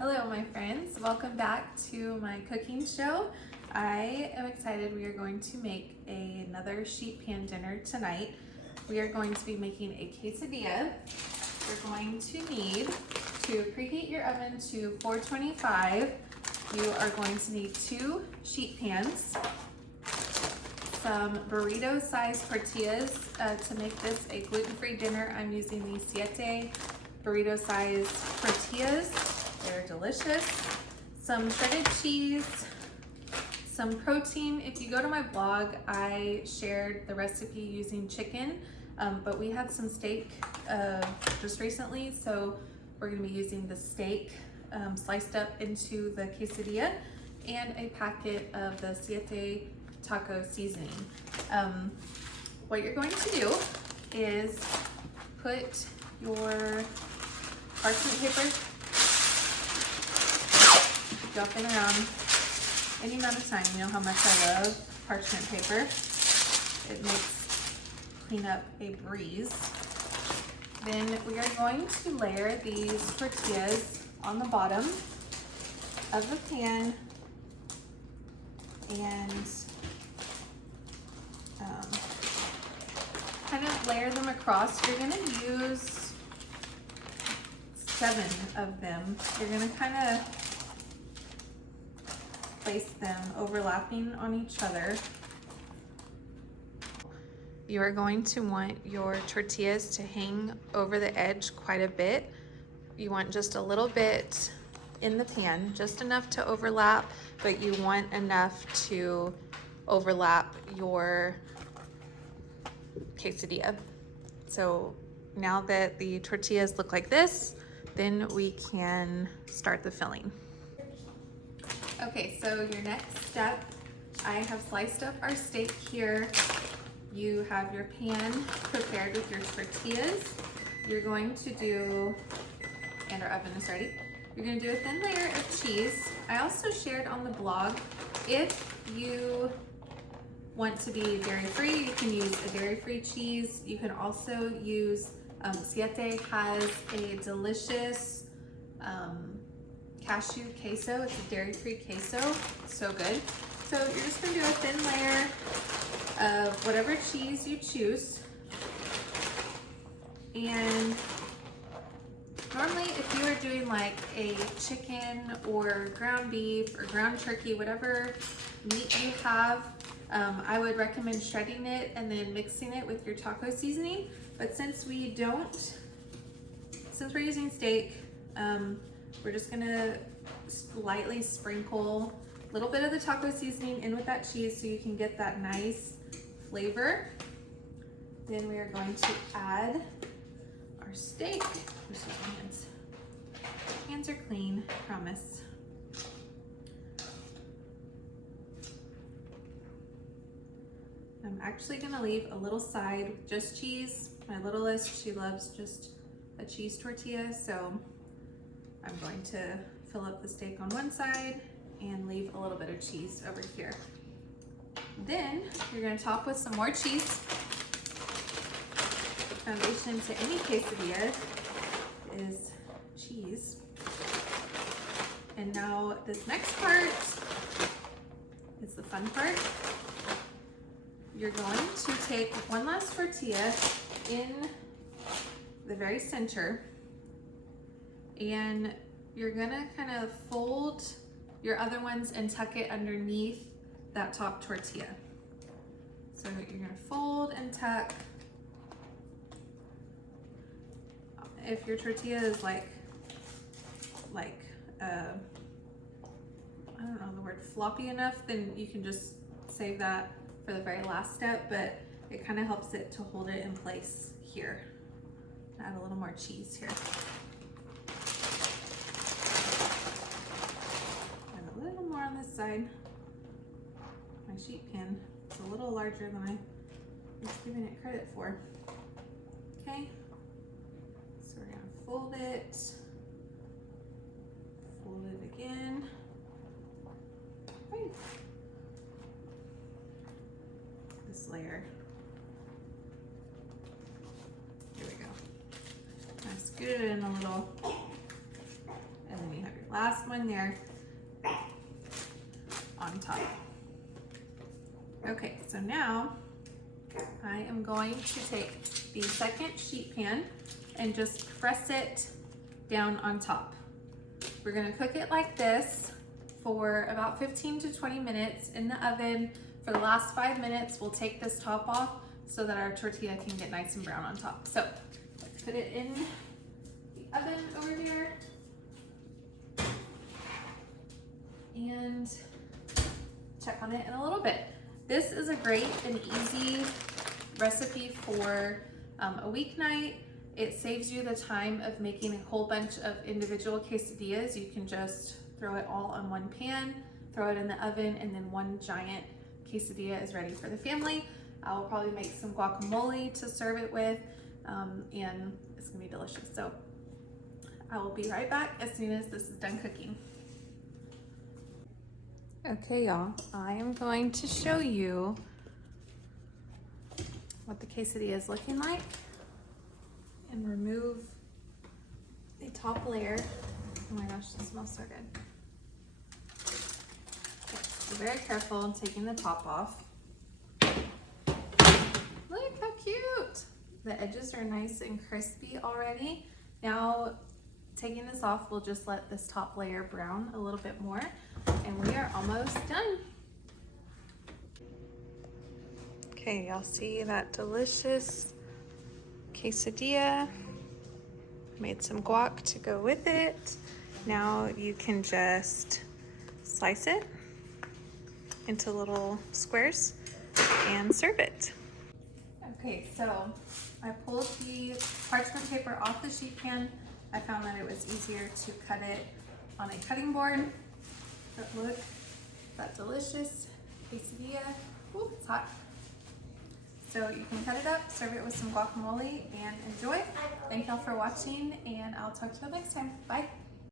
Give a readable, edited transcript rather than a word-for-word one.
Hello my friends, welcome back to my cooking show. I am excited. We are going to make another sheet pan dinner tonight. We are going to be making a quesadilla. You're going to need to preheat your oven to 425. You are going to need 2 sheet pans, some burrito sized tortillas. To make this a gluten-free dinner, I'm using the 7 burrito sized tortillas. They're delicious. Some shredded cheese, some protein. If you go to my blog, I shared the recipe using chicken, but we had some steak just recently, so we're gonna be using the steak sliced up into the quesadilla, and a packet of the 7 taco seasoning. What you're going to do is put your parchment paper, jumping around any amount of time. You know how much I love parchment paper. It makes cleanup a breeze. Then we are going to layer these tortillas on the bottom of the pan and kind of layer them across. You're going to use 7 of them. You're going to kind of place them overlapping on each other. You are going to want your tortillas to hang over the edge quite a bit. You want just a little bit in the pan, just enough to overlap, but you want enough to overlap your quesadilla. So now that the tortillas look like this, then we can start the filling. Okay, so your next step, I have sliced up our steak here. You have your pan prepared with your tortillas. You're going to do, and our oven is ready. You're gonna do a thin layer of cheese. I also shared on the blog, if you want to be dairy-free, you can use a dairy-free cheese. You can also use, 7 has a delicious cashew queso. It's a dairy-free queso, it's so good. So you're just gonna do a thin layer of whatever cheese you choose. And normally if you are doing like a chicken or ground beef or ground turkey, whatever meat you have, I would recommend shredding it and then mixing it with your taco seasoning. But since we're using steak, we're just gonna lightly sprinkle a little bit of the taco seasoning in with that cheese so you can get that nice flavor. Then we are going to add our steak. Where's my hands? Hands are clean, promise. I'm actually gonna leave a little side with just cheese. My littlest, she loves just a cheese tortilla, so I'm going to fill up the steak on one side and leave a little bit of cheese over here. Then you're gonna top with some more cheese. The foundation to any quesadilla is cheese. And now this next part is the fun part. You're going to take one last tortilla in the very center, and you're gonna kind of fold your other ones and tuck it underneath that top tortilla. So you're gonna fold and tuck. If your tortilla is like I don't know the word, floppy enough, then you can just save that for the very last step, but it kind of helps it to hold it in place here. Add a little more cheese here. And a little more on this side. My sheet pan is a little larger than I was giving it credit for. Okay, so we're gonna fold it again. Right. This layer. Here we go. Now scoot it in a little, and then you have your last one there on top. Okay, so now I am going to take the second sheet pan and just press it down on top. We're gonna cook it like this for about 15 to 20 minutes in the oven. For the last 5 minutes, we'll take this top off so that our tortilla can get nice and brown on top. So let's put it in the oven over here. And check on it in a little bit. This is a great and easy recipe for a weeknight. It saves you the time of making a whole bunch of individual quesadillas. You can just throw it all on one pan, throw it in the oven, and then one giant quesadilla is ready for the family. I will probably make some guacamole to serve it with, and it's gonna be delicious. So I will be right back as soon as this is done cooking. Okay, y'all, I am going to show you what the quesadilla is looking like and remove the top layer. Oh my gosh, this smells so good. Okay, so very careful in taking the top off. Look how cute! The edges are nice and crispy already. Now, taking this off, we'll just let this top layer brown a little bit more, and we are almost done. Okay, y'all see that delicious quesadilla? Made some guac to go with it. Now you can just slice it into little squares and serve it. Okay, so I pulled the parchment paper off the sheet pan. I found that it was easier to cut it on a cutting board. But look, that delicious quesadilla. Ooh, it's hot. So you can cut it up, serve it with some guacamole, and enjoy. Thank y'all for watching, and I'll talk to you next time. Bye.